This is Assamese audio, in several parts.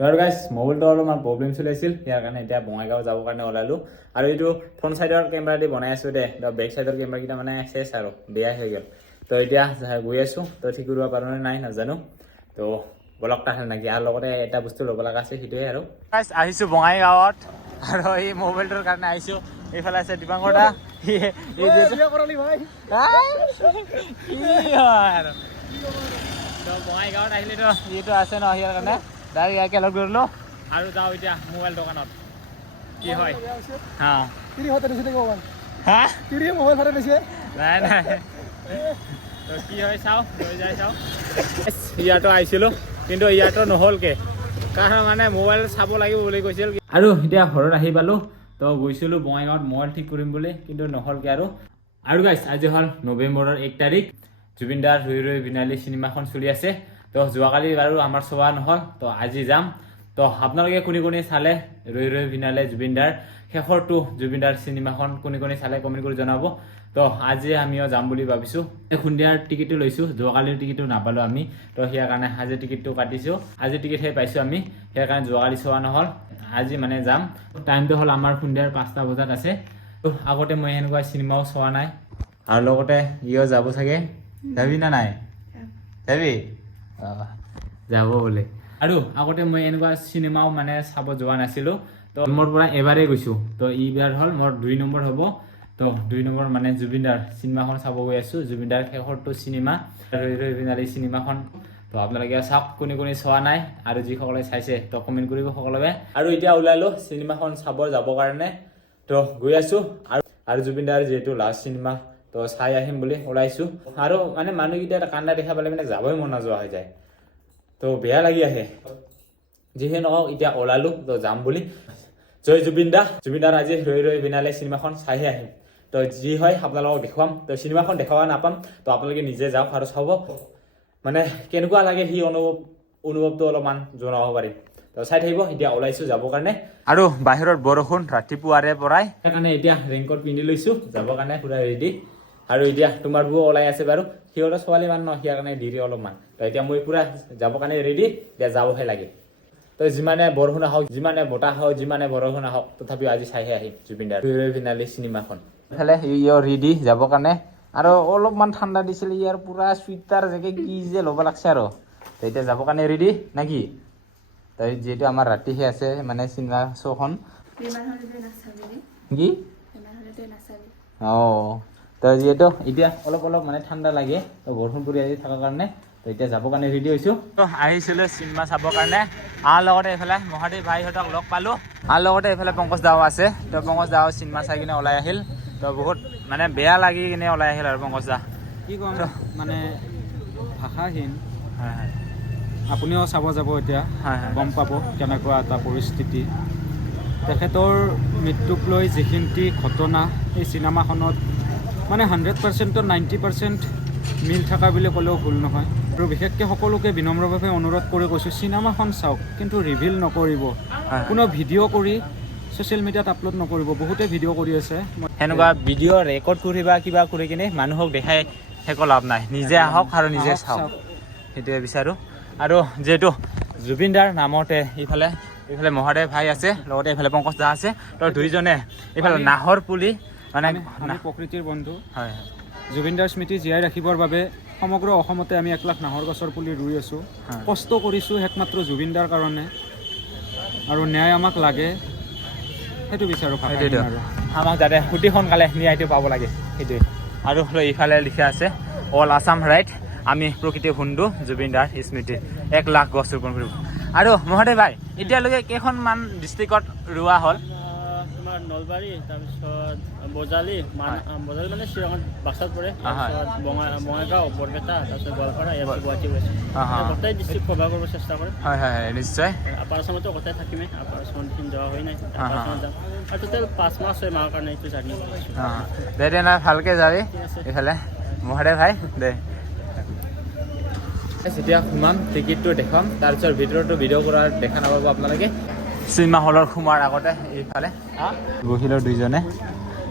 তো আৰু গাইছ মোবাইলটো অলপমান প্ৰব্লেম চলি আছিল, ইয়াৰ কাৰণে এতিয়া বঙাইগাঁও যাবৰ কাৰণে ওলালোঁ। আৰু এইটো ফ্ৰণ্ট চাইডৰ কেমেৰা দি বনাই আছোঁ দে, তো বেক চাইডৰ কেমেৰাকেইটা মানে চেছ আৰু বেয়া হৈ গ'ল। তো এতিয়া গৈ আছোঁ, তো ঠিক কৰিব পাৰোঁ নে নাই নাজানো। তো ব্লগ এটা নাকি আৰু লগতে এটা বস্তু ল'ব লগা আছে, সেইটোৱে আৰু গাইছ আহিছোঁ বঙাইগাঁৱত। আৰু এই মোবাইলটোৰ কাৰণে আহিছোঁ। এইফালে আছে দীপাংকৰ দা, বঙাইগাঁৱত আহিলেতো যিহেতু আছে ন, ইয়াৰ কাৰণে ডাইৰেক্ট ইয়াকে লগ ধৰিলোঁ আৰু যাওঁ এতিয়া মোবাইল দোকানত। কি হয় নাই নাই তো কি হয় চাওঁ, লৈ যাই চাওঁ। ইয়াতো আহিছিলোঁ কিন্তু ইয়াতো নহ'লগে, কাৰণ মানে মোবাইল চাব লাগিব বুলি কৈছিল। আৰু এতিয়া ঘৰত আহি পালোঁ, তো গৈছিলোঁ বঙাইগাঁৱত মোবাইল ঠিক কৰিম বুলি, কিন্তু নহ'লগে। আৰু গাইছ আজি হ'ল নৱেম্বৰৰ 1 তাৰিখ, জুবিন দাৰ ৰৈ ৰৈ বিনালী চিনেমাখন চলি আছে। তো যোৱাকালি বাৰু আমাৰ চোৱা নহ'ল, তো আজি যাম। তো আপোনালোকে কোনে কোনে চালে ৰৈ ৰৈ বিনালে জুবিন দাৰ শেষৰটো জুবিন দাৰ চিনেমাখন, কোনে কোনে চালে কমেণ্ট কৰি জনাব। তো আজি আমিও যাম বুলি ভাবিছোঁ। সন্ধিয়াৰ টিকেটটো লৈছোঁ, যোৱাকালিৰ টিকেটটো নাপালোঁ আমি, তো সেয়াৰ কাৰণে আজি টিকেটটো কাটিছোঁ। আজি টিকেটহে পাইছোঁ আমি, সেয়াৰ কাৰণে যোৱাকালি চোৱা নহ'ল, আজি মানে যাম। টাইমটো হ'ল আমাৰ সন্ধিয়াৰ 5টা বজাত আছে। তো আগতে মই এনেকুৱা চিনেমাও চোৱা নাই, আৰু লগতে ইও যাব চাগে, যাবি না নাই? যাবি? যাব বোলে। আৰু আগতে মই এনেকুৱা চিনেমাও মানে চাব যোৱা নাছিলোঁ, তো মোৰ পৰা এবাৰেই গৈছোঁ। তো এইবাৰ হ'ল মোৰ 2 নম্বৰ হ'ব। তো 2 নম্বৰ মানে জুবিন দাৰ চিনেমাখন চাব গৈ আছোঁ, জুবিন দাৰ শেষৰটো চিনেমা ৰৈ ৰৈ বিনালী চিনেমাখন। তো আপোনালোকে চাওক, কোনে কোনে চোৱা নাই, আৰু যিসকলে চাইছে তো কমেণ্ট কৰিব সকলোৱে। আৰু এতিয়া ওলালোঁ চিনেমাখন চাব যাবৰ কাৰণে, তো গৈ আছোঁ। আৰু জুবিন দাৰ যিহেতু লাষ্ট চিনেমা, তো চাই আহিম বুলি ওলাইছোঁ। আৰু মানে মানুহকেইটা এটা কান্দা দেখা পালে মানে যাবই মন নোযোৱা হৈ যায়, তো বেয়া লাগি আহে। যিহে নহওক এতিয়া ওলালোঁ, তো যাম বুলি। জয় জুবিন দা, জুবিন দাৰ আজি ৰৈ ৰৈ বিনালে চিনেমাখন চাইহে আহিম। তো যি হয় আপোনালোকক দেখুৱাম। তো চিনেমাখন দেখুওৱা নাপাম, তো আপোনালোকে নিজে যাওক আৰু চাব, মানে কেনেকুৱা লাগে সেই অনুভৱটো অলপমান জনাব পাৰিম। তো চাই থাকিব। এতিয়া ওলাইছোঁ যাবৰ কাৰণে। আৰু বাহিৰত বৰষুণ ৰাতিপুৱাৰে পৰাই, সেইকাৰণে এতিয়া ৰেইনকোট পিন্ধি লৈছোঁ যাবৰ কাৰণে, পুৰা ৰেডি। আৰু এতিয়া তোমাৰ বৌ ওলাই আছে বাৰু, সিহঁতৰ ছোৱালী মানুহ ন, সিয়াৰ কাৰণে দেৰি অলপমান। তো এতিয়া মই পুৰা যাবৰ কাৰণে ৰেডি, এতিয়া যাবহে লাগে। তো যিমানে বৰষুণ আহক, যিমানে বতাহ হওক, যিমানে বৰষুণ আহক, তথাপিও আজি চাইহে আহিম জুবিন দাৰ ৰৈ ৰৈ বিনালী চিনেমাখন। ইফালে ইও ৰেডি যাবৰ কাৰণে, আৰু অলপমান ঠাণ্ডা দিছিলে, ইয়াৰ পুৰা চুইটাৰ জেকেট কি যে ল'ব লাগছে আৰু। তো এতিয়া যাবৰ কাৰণে ৰেডি নে কি? তো যিহেতু আমাৰ ৰাতিহে আছে মানে চিনেমা শ্ব'খন কি তো যিহেতু এতিয়া অলপ মানে ঠাণ্ডা লাগে, তো বৰষুণ পৰি আহি থকাৰ কাৰণে। তো এতিয়া যাবৰ কাৰণে ৰেডি হৈছোঁ। তো আহিছিলোঁ চিনেমা চাবৰ কাৰণে, আৰু লগতে এইফালে মহাদেৱ ভাইহঁতক লগ পালোঁ, আৰু লগতে এইফালে পংকজ দাও আছে। তো পংকজ দাও চিনেমা চাই কিনে ওলাই আহিল। তো বহুত মানে বেয়া লাগি কিনে ওলাই আহিল আৰু পংকজ দা। কি ক'ম মানে ভাষাহীন। হয় হয়, আপুনিও চাব যাব এতিয়া, গম পাব কেনেকুৱা এটা পৰিস্থিতি। তেখেতৰ মৃত্যুক লৈ যিখিনি ঘটনা এই চিনেমাখনত মানে 100%ত 90% মিল থকা বুলি ক'লেও ভুল নহয়। আৰু বিশেষকৈ সকলোকে বিনম্ৰভাৱে অনুৰোধ কৰি কৈছোঁ, চিনেমাখন চাওক, কিন্তু ৰিভিল নকৰিব। কোনো ভিডিঅ' কৰি ছ'চিয়েল মিডিয়াত আপলোড নকৰিব। বহুতে ভিডিঅ' কৰি আছে, সেনেকুৱা ভিডিঅ' ৰেকৰ্ড কৰি বা কিবা কৰি কিনে মানুহক দেখাই একো লাভ নাই। নিজে আহক আৰু নিজে চাওক, সেইটোৱে বিচাৰোঁ। আৰু যিহেতু জুবিন দাৰ নামতে এইফালে মহাদেৱ ভাই আছে, লগতে এইফালে পংকজ দা আছে। তো দুইজনে এইফালে নাহৰ পুলি মানে প্ৰকৃতিৰ বন্ধু। হয়, জুবিন দাৰ স্মৃতি জীয়াই ৰাখিবৰ বাবে সমগ্ৰ অসমতে আমি 1 লাখ নাহৰ গছৰ পুলি ৰুই আছোঁ। কষ্ট কৰিছোঁ একমাত্ৰ জুবিন দাৰ কাৰণে, আৰু ন্যায় আমাক লাগে, সেইটো বিচাৰোঁ। আৰু আমাক যাতে অতি সোনকালে ন্যায়টো পাব লাগে, সেইটোৱে। আৰু ইফালে লিখা আছে অল আছাম ৰাইট, আমি প্ৰকৃতিৰ বন্ধু, জুবিন দাৰ স্মৃতি 1 লাখ গছ ৰোপণ কৰিব। আৰু মহাদেৱ ভাই, এতিয়ালৈকে কেইখনমান ডিষ্ট্ৰিক্টত ৰোৱা হ'ল? তোমাৰ নলবাৰী, তাৰপিছত বজালী মানে চিৰাঙত বাক্সাত পৰে, তাৰপিছত বঙাইগাঁও, বৰপেটা, তাৰপিছত গোৱালপাৰা, ইয়াত গুৱাহাটী গৈছে। গোটেই ডিষ্ট্ৰিক্ট কভাৰ কৰিব চেষ্টা কৰে। হয় হয় নিশ্চয়। আপাৰ আছামতো গোটেই থাকিমেই, আপাৰ আছামত যোৱা হয় নাই, আপাৰ আছামত যাম। আৰু টোটেল 5 মাহ 6 মাহৰ কাৰণে এইটো জাৰ্ণি কৰিছোঁ। দে না ভালকৈ যাবি এইফালে মহাদেৱ ভাই দে। এতিয়া সোমাম, টিকেটটো দেখুৱাম, তাৰপিছত ভিতৰতো ভিডিঅ' কৰা দেখা নাপাব আপোনালোকে। চিনেমা হলৰ সোমাৰ আগতে এইফালে বহিলোঁ দুইজনে।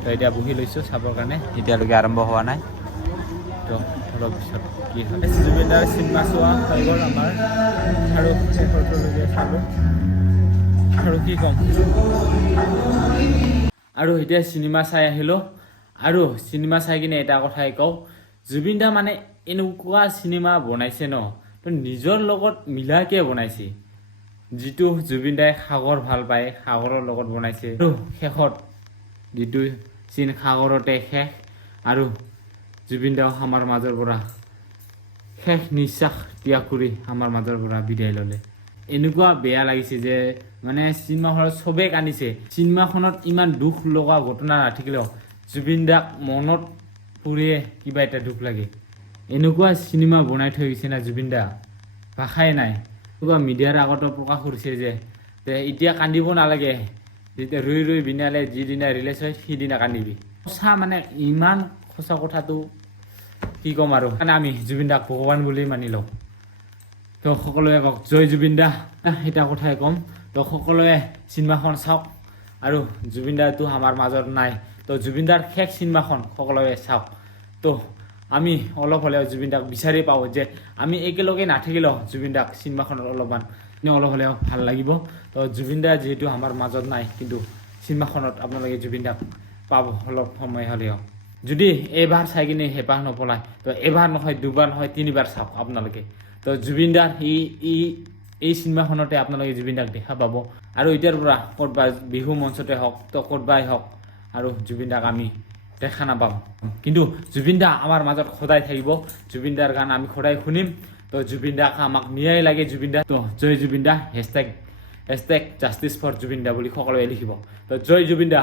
তো এতিয়া বহি লৈছোঁ চাবৰ কাৰণে, এতিয়ালৈকে আৰম্ভ হোৱা নাই। তো অলপ পিছত কি হয় জুবিনদাৰ চিনেমা চোৱা হৈ গ'ল আমাৰ আৰু শেষৰলৈকে চালোঁ আৰু কি ক'ম আৰু এতিয়া চিনেমা চাই আহিলোঁ আৰু চিনেমা চাই কিনে এটা কথাই কওঁ জুবিন দা মানে এনেকুৱা চিনেমা বনাইছে ন তো নিজৰ লগত মিলাকে বনাইছে যিটো জুবিন দাই সাগৰ ভাল পায় সাগৰৰ লগত বনাইছে আৰু শেষত যিটো চিন সাগৰতে শেষ আৰু জুবিন দাও আমাৰ মাজৰ পৰা শেষ নিশ্বাস ত্যাগ কৰি আমাৰ মাজৰ পৰা বিদায় ল'লে এনেকুৱা বেয়া লাগিছে যে মানে চিনেমাখনত চবেই কান্দিছে চিনেমাখনত ইমান দুখ লগা ঘটনা নাথাকিলেও জুবিন দাক মনত পুৰিয়ে কিবা এটা দুখ লাগে এনেকুৱা চিনেমা বনাই থৈ গৈছে না জুবিন দা ভাষাই নাই এনেকুৱা মিডিয়াৰ আগতো প্ৰকাশ কৰিছে যে এতিয়া কান্দিব নালাগে যেতিয়া ৰৈ ৰৈ বিনালে যিদিনা ৰিলিজ হয় সিদিনা কান্দিবি সঁচা মানে ইমান সঁচা কথাটো কি ক'ম আৰু মানে আমি জুবিন দাক ভগৱান বুলি মানি লওঁ তো সকলোৱে কওক জয় জুবিন দা এটা কথাই ক'ম তো সকলোৱে চিনেমাখন চাওক আৰু জুবিন দাটো আমাৰ মাজত নাই তো জুবিন দাৰ শেষ চিনেমাখন সকলোৱে চাওক তো আমি অলপ হ'লেও জুবিন দাক বিচাৰি পাওঁ যে আমি একেলগে নাথাকিলেও জুবিন দাক চিনেমাখনত অলপমান অলপ হ'লেও ভাল লাগিব তো জুবিন দা যিহেতু আমাৰ মাজত নাই কিন্তু চিনেমাখনত আপোনালোকে জুবিন দাক পাব অলপ সময় হ'লেও যদি এবাৰ চাই কিনে হেঁপাহ নপলায় তো এবাৰ নহয় দুবাৰ নহয় তিনিবাৰ চাওক আপোনালোকে তো জুবিন দাৰ এই চিনেমাখনতে আপোনালোকে জুবিন দাক দেখা পাব আৰু এতিয়াৰ পৰা ক'ৰবাত বিহু মঞ্চতে হওক তো ক'ৰবাই হওক আৰু জুবিন দাক আমি দেখা নাপাম কিন্তু জুবিন দা আমাৰ মাজত সদায় থাকিব জুবিন দাৰ গান আমি সদায় শুনিম তো জুবিন দাক আমাক ন্যায় লাগে জুবিন দা তো জয় জুবিন দা #জাষ্টিছ ফৰ জুবিন দা বুলি সকলোৱে লিখিব তো জয় জুবিন দা